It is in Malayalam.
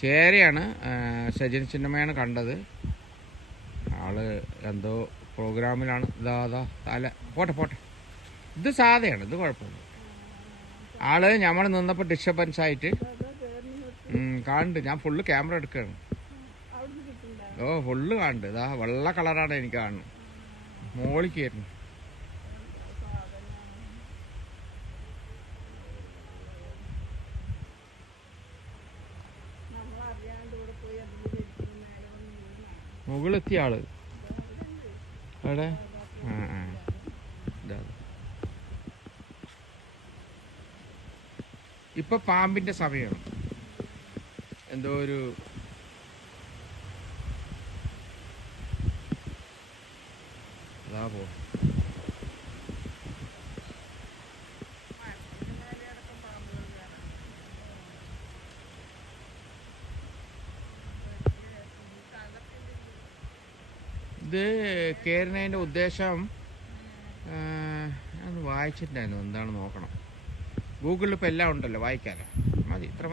ചേരയാണ്. സജിൻ ചിന്നമ്മയാണ് കണ്ടത്. ആള് എന്തോ പ്രോഗ്രാമിലാണ്. ഇതാ തല പോട്ടെ. ഇത് സാധയാണ്, ഇത് കുഴപ്പമില്ല. ആള് നമ്മൾ നിന്നപ്പോൾ ഡിസ്റ്റർബൻസ് ആയിട്ട് കാണുന്നുണ്ട്. ഞാൻ ഫുള്ള് ക്യാമറ എടുക്കുകയാണ്. ഫുള്ള് കാണുന്നുണ്ട്. ഇതാ വെള്ള കളറാണ് എനിക്ക് കാണുന്നത്. മോളിക്കായിരുന്നു. മുകളിലെത്തിയ ആള് അവിടെ ഇപ്പൊ പാമ്പിന്റെ സമയമാണ്. എന്തോ ഒരു അതാ പോ ഇത് കയറുന്നതിൻ്റെ ഉദ്ദേശം ഞാൻ വായിച്ചിട്ടുണ്ടായിരുന്നു. എന്താണ് നോക്കണം. ഗൂഗിളിൽ ഇപ്പോൾ എല്ലാം ഉണ്ടല്ലോ, വായിക്കാനോ മതി ഇത്ര.